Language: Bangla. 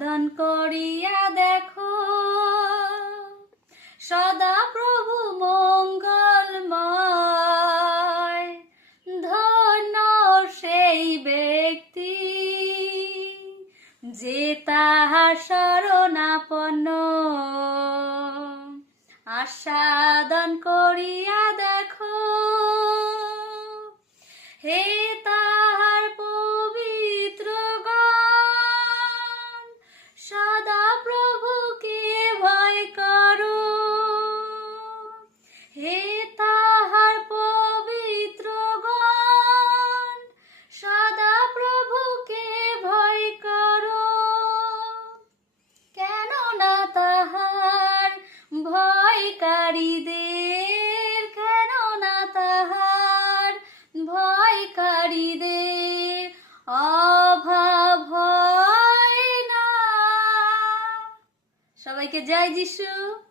দান করিয়া দেখো। সদা প্রভু মঙ্গলময়, ধন্য সেই ব্যক্তি যে তাহা শরণাপন্ন। আস্বাদন করিয়া দেখো ভয়কারীদের কেন না তাহার? ভয়কারীদের অভাব হয় না। সবাইকে জয় যিশু।